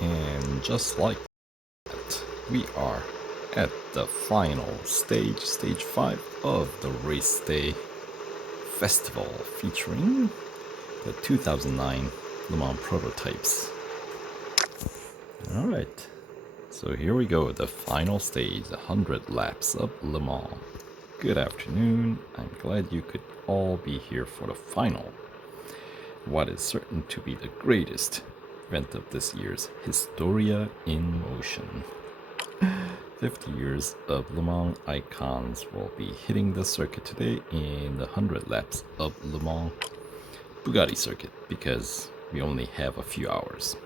And just like that, we are at the final stage, stage 5 of the race day festival featuring the 2009 Le Mans prototypes. Alright, so here we go, the final stage, 100 laps of Le Mans. Good afternoon, I'm glad you could all be here for the final. What is certain to be the greatest event of this year's Historia in motion. 50 years of Le Mans icons will be hitting the circuit today in the 100 laps of Le Mans Bugatti circuit because we only have a few hours.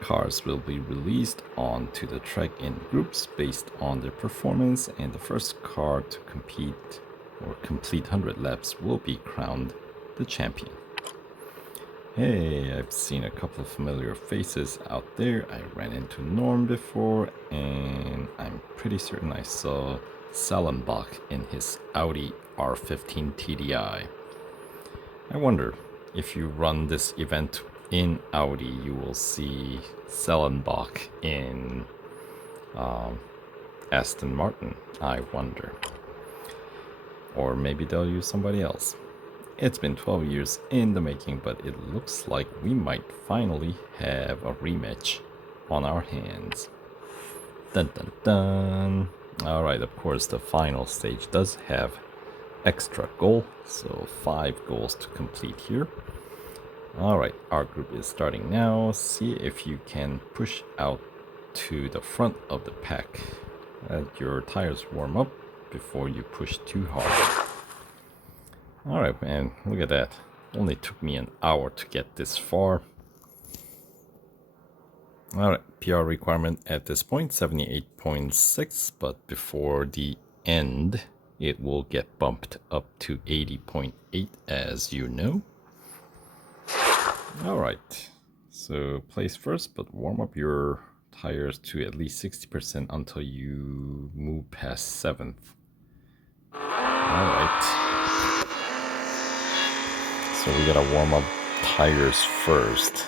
Cars will be released onto the track in groups based on their performance, and the first car to compete or complete 100 laps will be crowned the champion. Hey, I've seen a couple of familiar faces out there. I ran into Norm before, and I'm pretty certain I saw Salenbach in his Audi R15 TDI. I wonder if you run this event in Audi, you will see Salenbach in Aston Martin, I wonder. Or maybe they'll use somebody else. It's been 12 years in the making, but it looks like we might finally have a rematch on our hands. Dun dun dun. Alright, of course the final stage does have extra goal, so 5 goals to complete here. Alright, our group is starting now. See if you can push out to the front of the pack. Let your tires warm up before you push too hard. Alright, man, look at that. Only took me an hour to get this far. Alright, PR requirement at this point, 78.6, but before the end, it will get bumped up to 80.8, as you know. Alright, so place first, but warm up your tires to at least 60% until you move past 7th. Alright. So we gotta warm up tires first.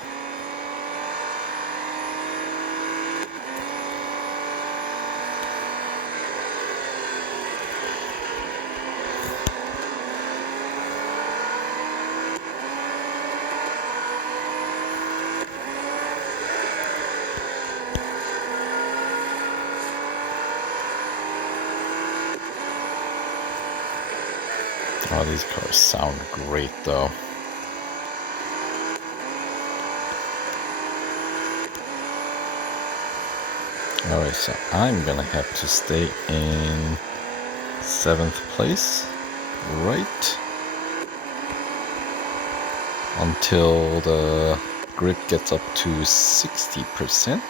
Oh, these cars sound great though. Alright, so I'm gonna have to stay in 7th place, right? Until the grip gets up to 60%.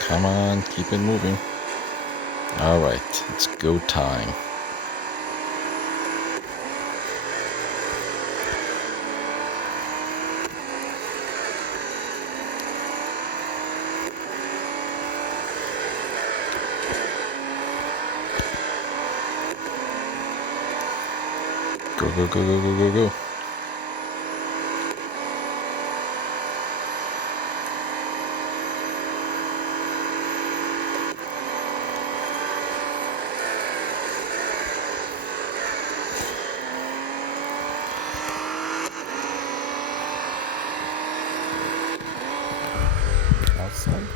Come on, keep it moving. Alright, it's go time. Go, go, go, go, go, go, go. Outside?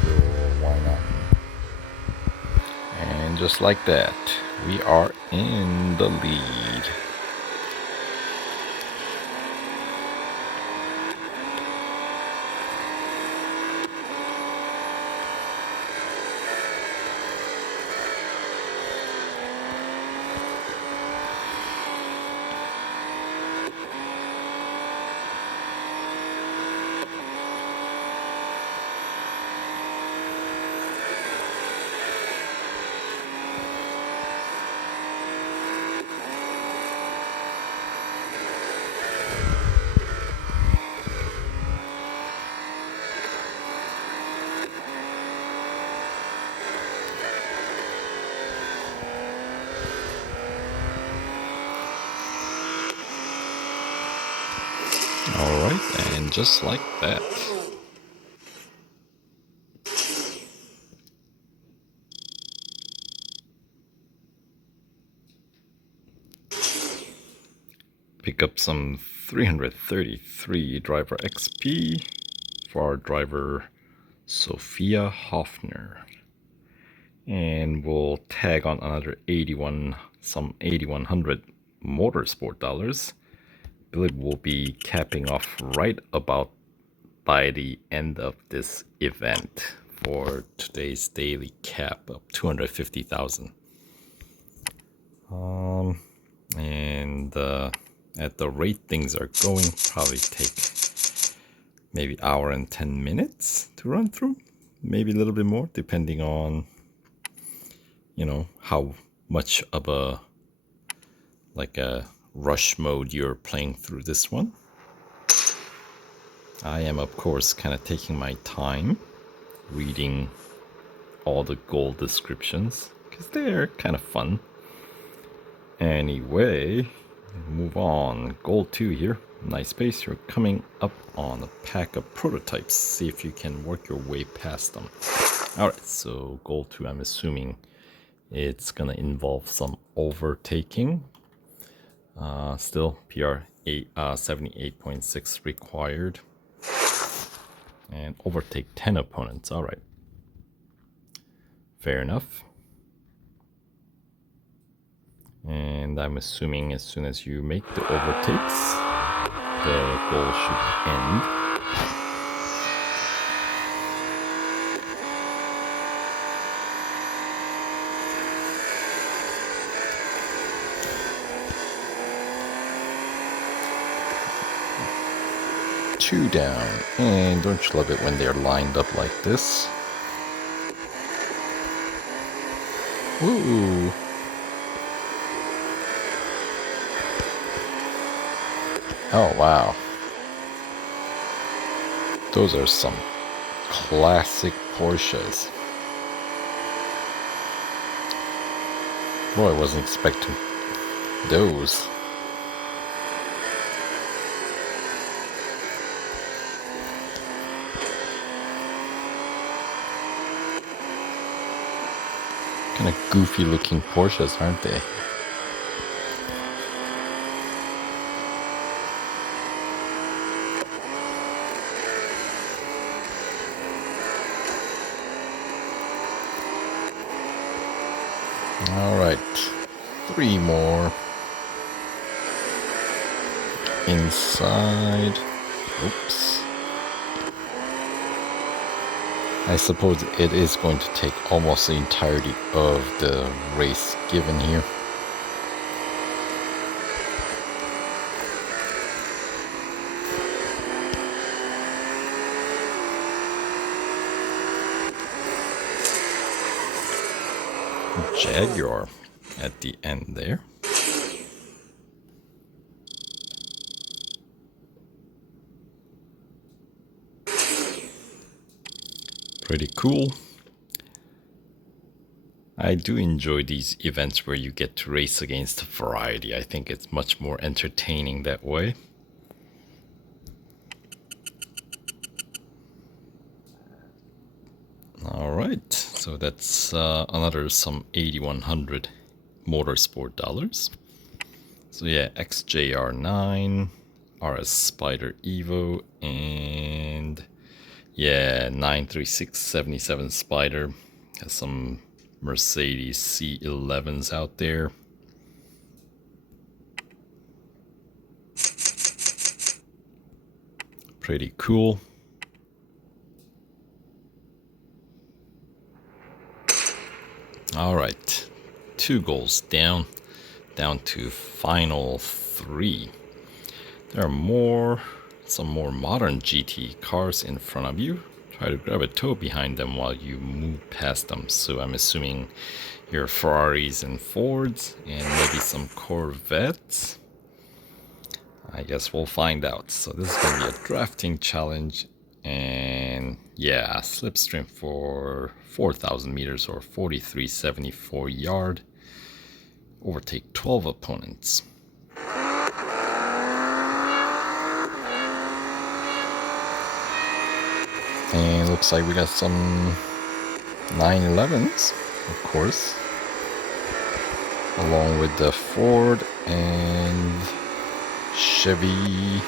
Sure, why not? And just like that, we are in the lead. Alright, and just like that. Pick up some 333 driver XP for our driver Sophia Hoffner. And we'll tag on another 8,100 motorsport dollars. I believe we'll be capping off right about by the end of this event for today's daily cap of 250,000. And at the rate things are going, probably take maybe hour and 10 minutes to run through, maybe a little bit more, depending on, you know, how much of a rush mode you're playing through this one. I am, of course, kind of taking my time reading all the goal descriptions because they're kind of fun. Anyway, move on. Goal 2 here. Nice pace. You're coming up on a pack of prototypes. See if you can work your way past them. Alright, so goal 2, I'm assuming it's gonna involve some overtaking. Still PR 78.6 required. And overtake 10 opponents. Alright. Fair enough. And I'm assuming as soon as you make the overtakes, the goal should end. Two down. And don't you love it when they're lined up like this? Woo! Oh, wow. Those are some classic Porsches. Boy, I wasn't expecting those. Kind of goofy looking Porsches, aren't they? Alright, 3 more. Inside. Oops. I suppose it is going to take almost the entirety of the race given here. Jaguar at the end there. Pretty cool. I do enjoy these events where you get to race against a variety. I think it's much more entertaining that way. Alright, so that's another some 8,100 motorsport dollars. So yeah, XJR9, RS Spider Evo, and yeah, 93677 Spider. Has some Mercedes C11s out there. Pretty cool. Alright, 2 goals down to final 3. There are some more modern GT cars in front of you. Try to grab a tow behind them while you move past them. So I'm assuming your Ferraris and Fords and maybe some Corvettes. I guess we'll find out. So this is going to be a drafting challenge. And yeah, slipstream for 4,000 meters or 4374 yard. Overtake 12 opponents. looks like we got some 911s, of course, along with the Ford and Chevy.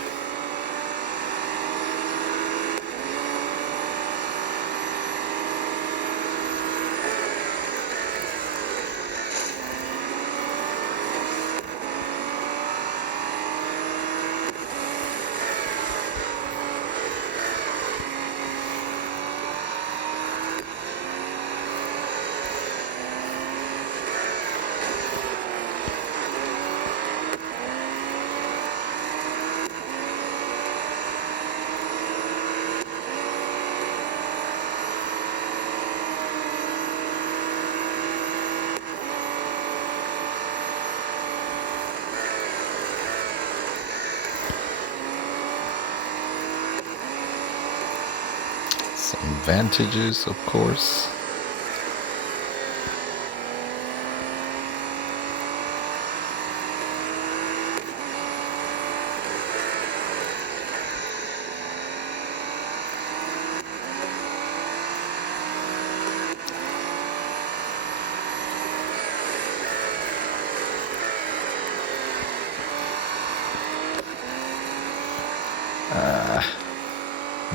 Some Vantages, of course.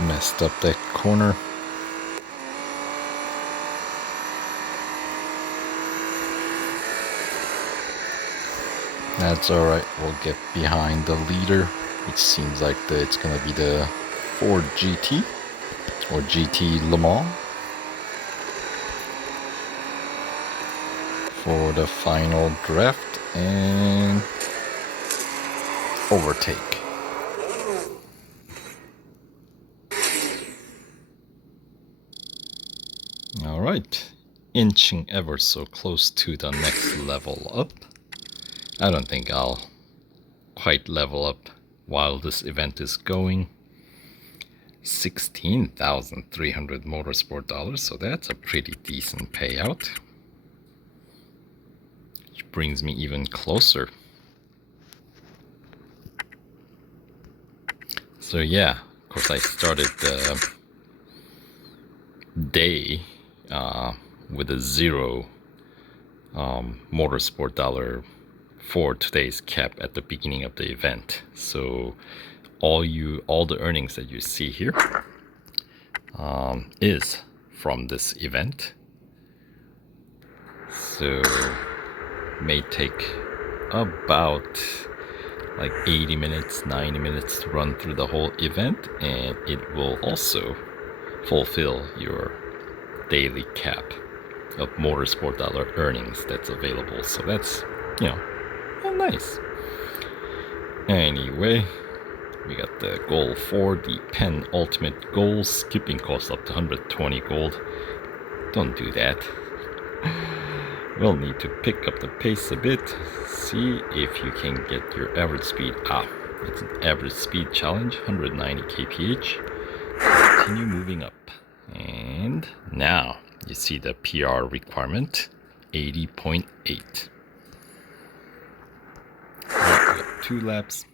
Messed up that corner. That's alright, we'll get behind the leader, which seems like it's gonna be the Ford GT or GT Le Mans for the final draft and overtake. Alright, inching ever so close to the next level up. I don't think I'll quite level up while this event is going. 16,300 motorsport dollars, so that's a pretty decent payout. Which brings me even closer. So yeah, of course I started the day with a 0 motorsport dollar for today's cap at the beginning of the event. So all the earnings that you see here is from this event. So may take about like 80 minutes, 90 minutes to run through the whole event, and it will also fulfill your daily cap of motorsport dollar earnings that's available. So that's, you know, nice. Anyway, we got the goal for the Pen Ultimate goal, skipping cost up to 120 gold. Don't do that. We'll need to pick up the pace a bit. See if you can get your average speed. It's an average speed challenge, 190 kph. Continue moving up. And now you see the PR requirement, 80.8. Right, we got 2 laps,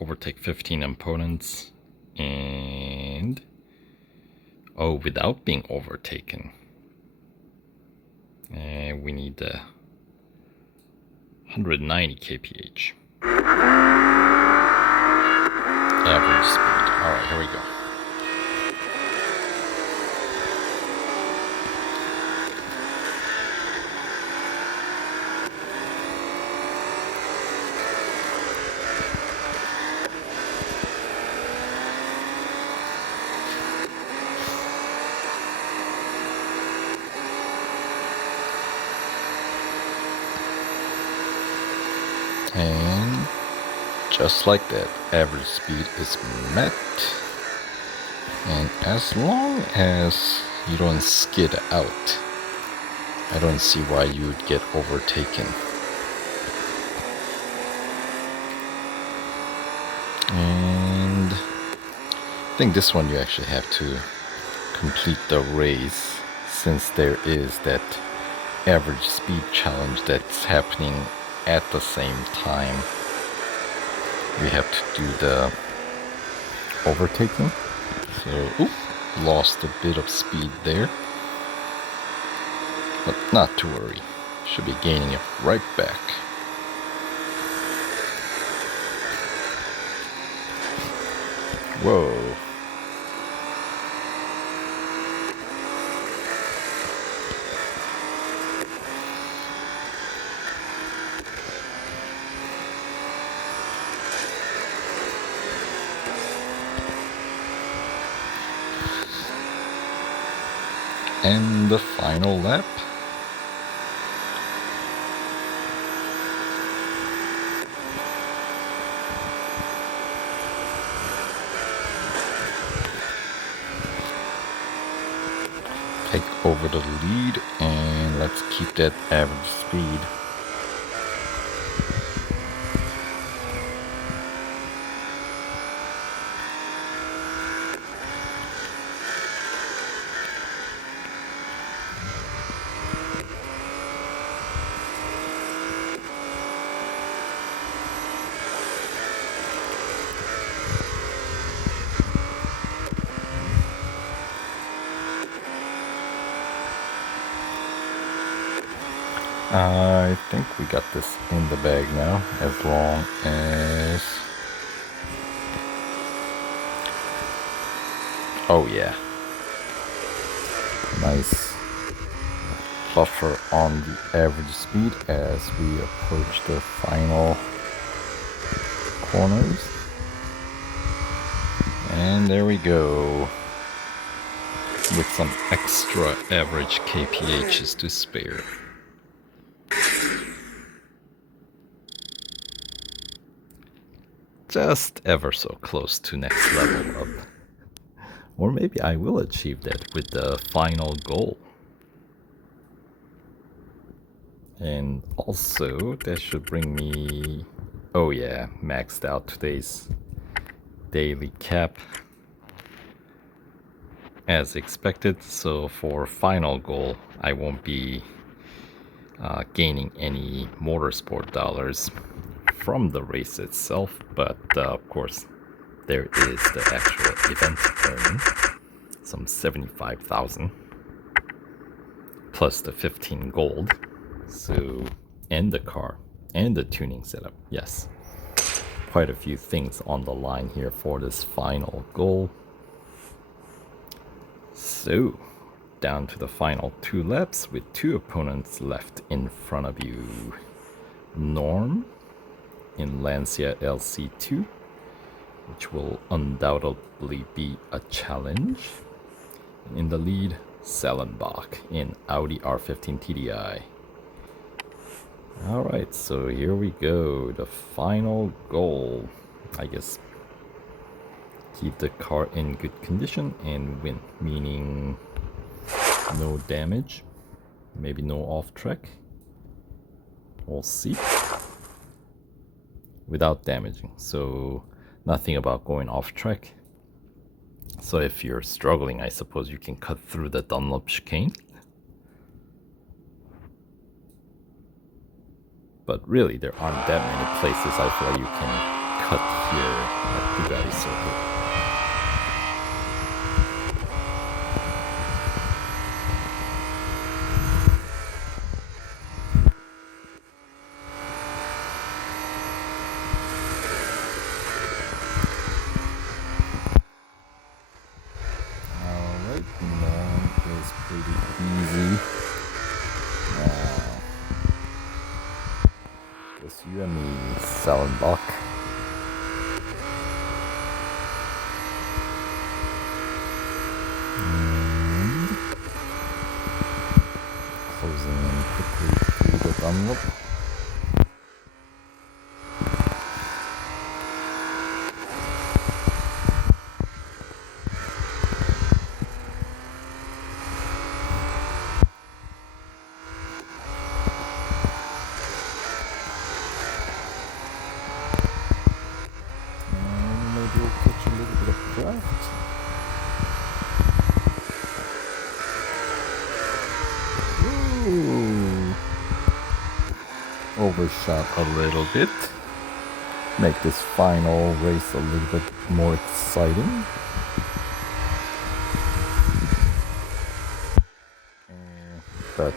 overtake 15 opponents, and without being overtaken. And we need 190 kph. Average speed. Alright, here we go. And just like that, average speed is met. And as long as you don't skid out, I don't see why you would get overtaken. And I think this one you actually have to complete the race, since there is that average speed challenge that's happening at the same time. We have to do the overtaking. So, lost a bit of speed there. But not to worry, should be gaining it right back. Whoa. And the final lap. Take over the lead and let's keep that average speed. I think we got this in the bag now, as long as... Oh yeah. Nice buffer on the average speed as we approach the final corners. And there we go. With some extra average kphs to spare. Just ever so close to next level up. Or maybe I will achieve that with the final goal. And also, that should bring me... Oh yeah, maxed out today's daily cap. As expected, so for final goal, I won't be gaining any motorsport dollars from the race itself, but of course there is the actual event earning, some 75,000 plus the 15 gold, so, and the car and the tuning setup. Yes, quite a few things on the line here for this final goal. So down to the final 2 laps with 2 opponents left in front of you. Norm in Lancia LC2, which will undoubtedly be a challenge. In the lead, Sellenbach in Audi R15 TDI. Alright, so here we go. The final goal. I guess keep the car in good condition and win, meaning no damage, maybe no off track. We'll see. Without damaging, so nothing about going off track. So if you're struggling, I suppose you can cut through the Dunlop chicane. But really, there aren't that many places I feel like you can cut here at Bugatti Circuit. You and me, Sellenbach. And closing in quickly through the Dunlop. Overshot a little bit. Make this final race a little bit more exciting. that.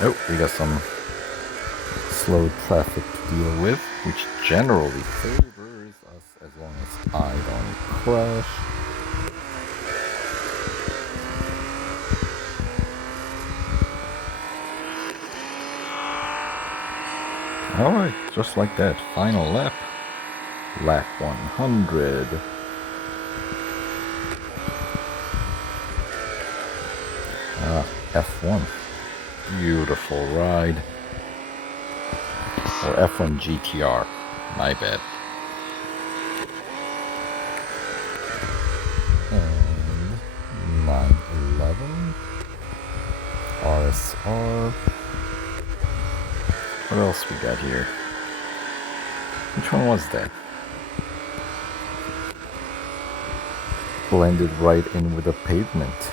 Oh, we got some slow traffic to deal with, which generally favors us as long as I don't crash. Alright, just like that, final lap. Lap 100. F1. Beautiful ride. Or F1 GTR. My bad. And 911. RSR. What else we got here? Which one was that? Blended right in with the pavement.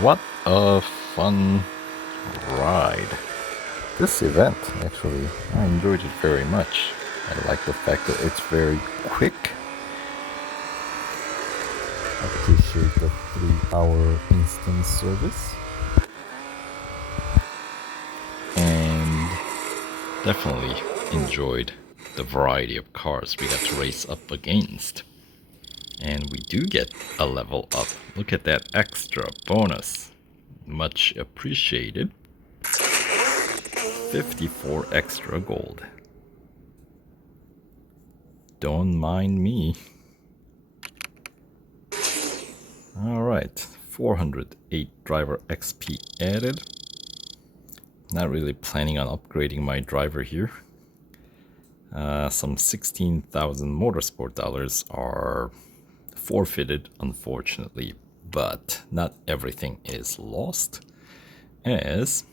What a fun ride. This event, actually, I enjoyed it very much. I like the fact that it's very quick. I appreciate the 3-hour instant service. And definitely enjoyed the variety of cars we got to race up against. And we do get a level up. Look at that extra bonus. Much appreciated. 54 extra gold. Don't mind me. Alright, 408 driver XP added. Not really planning on upgrading my driver here. Some 16,000 motorsport dollars are forfeited, unfortunately, but not everything is lost, as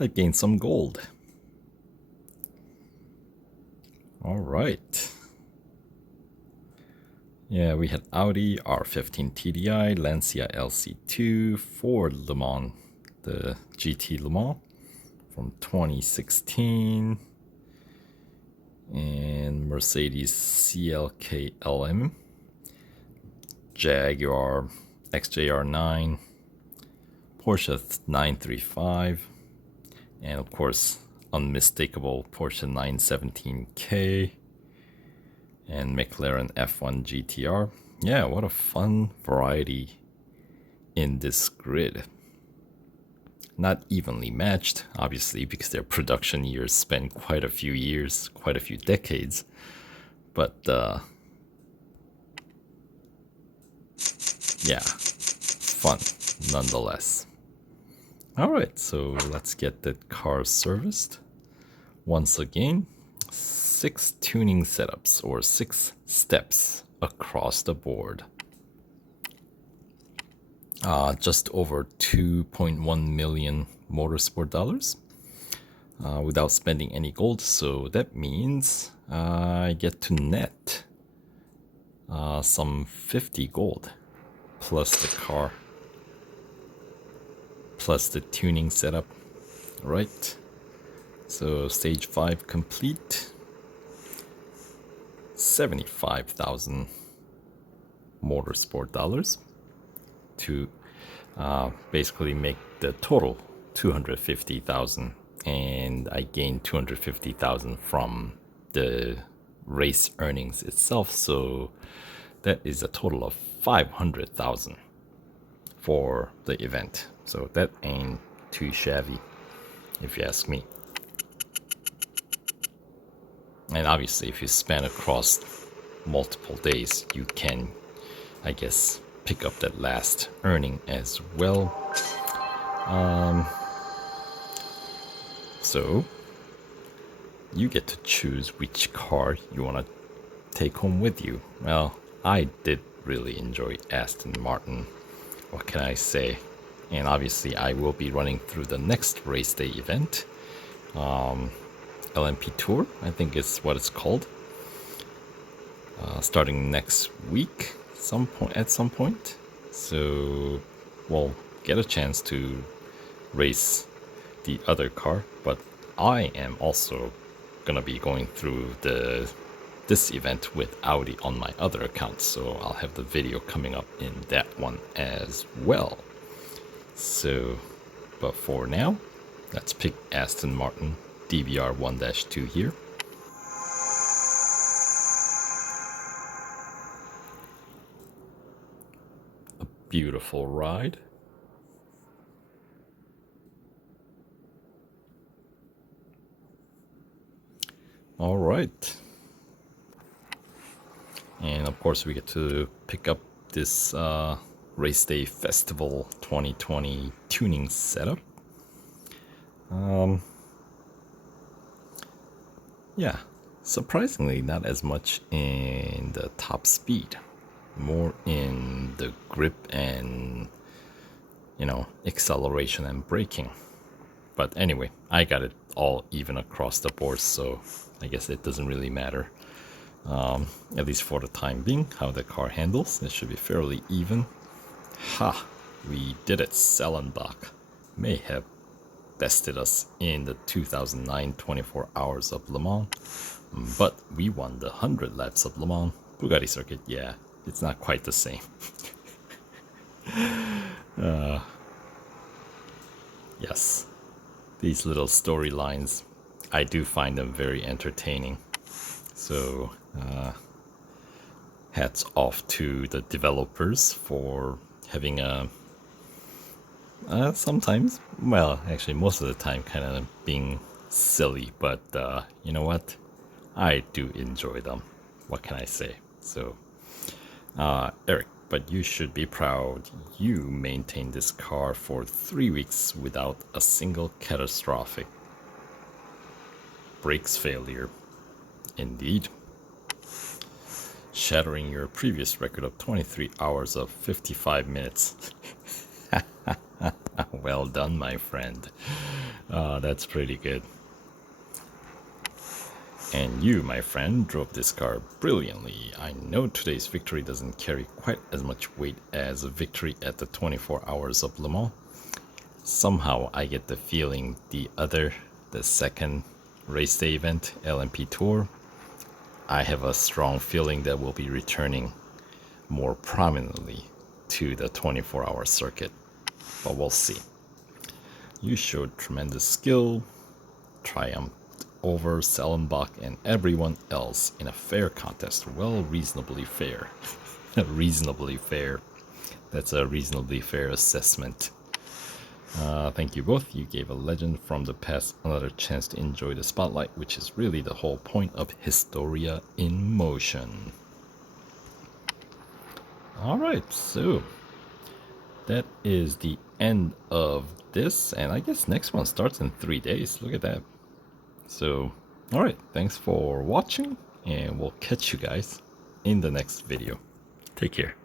I gained some gold. All right. Yeah, we had Audi R15 TDI, Lancia LC2, Ford Le Mans, the GT Le Mans from 2016, and Mercedes CLK LM, Jaguar XJR9, Porsche 935, and of course unmistakable Porsche 917K and McLaren F1 GTR. Yeah, what a fun variety in this grid. Not evenly matched, obviously, because their production years span quite a few years, quite a few decades. But, yeah, fun nonetheless. Alright, so let's get that car serviced. Once again, 6 tuning setups, or 6 steps across the board. Just over 2.1 million motorsport dollars without spending any gold. So that means I get to net some 50 gold plus the car, plus the tuning setup, right? So stage 5 complete. 75,000 motorsport dollars to basically make the total 250,000, and I gained 250,000 from the race earnings itself, so that is a total of 500,000 for the event. So that ain't too shabby, if you ask me. And obviously, if you span across multiple days, you can, I guess, pick up that last earning as well. So you get to choose which car you want to take home with you. Well, I did really enjoy Aston Martin. What can I say? And obviously, I will be running through the next race day event. LMP Tour, I think is what it's called. starting next week at some point. So we'll get a chance to race the other car, but I am also gonna be going through this event with Audi on my other account, so I'll have the video coming up in that one as well. So, but for now, let's pick Aston Martin DBR 1-2 here. A beautiful ride. All right. And of course, we get to pick up this Race Day Festival 2020 tuning setup. Yeah, surprisingly, not as much in the top speed, more in the grip and, acceleration and braking. But anyway, I got it all even across the board, so I guess it doesn't really matter. At least for the time being, how the car handles, it should be fairly even. Ha! We did it. Sellenbach may have bested us in the 2009 24 Hours of Le Mans, but we won the 100 laps of Le Mans Bugatti circuit. Yeah, it's not quite the same. Yes, these little storylines, I do find them very entertaining. So, hats off to the developers for having sometimes, well, actually most of the time, kind of being silly, but you know what? I do enjoy them. What can I say? So, Eric, but you should be proud. You maintained this car for 3 weeks without a single catastrophic brakes failure. Indeed. Shattering your previous record of 23 hours of 55 minutes. Well done, my friend. That's pretty good. And you, my friend, drove this car brilliantly. I know today's victory doesn't carry quite as much weight as a victory at the 24 Hours of Le Mans. Somehow I get the feeling the second race day event, LMP Tour, I have a strong feeling that we'll be returning more prominently to the 24-hour circuit, but we'll see. You showed tremendous skill, triumphed over Sellenbach and everyone else in a fair contest. Well, reasonably fair. Reasonably fair. That's a reasonably fair assessment. Thank you both. You gave a legend from the past another chance to enjoy the spotlight, which is really the whole point of Historia in motion. Alright, so that is the end of this, and I guess next one starts in 3 days. Look at that. So, alright, thanks for watching, and we'll catch you guys in the next video. Take care.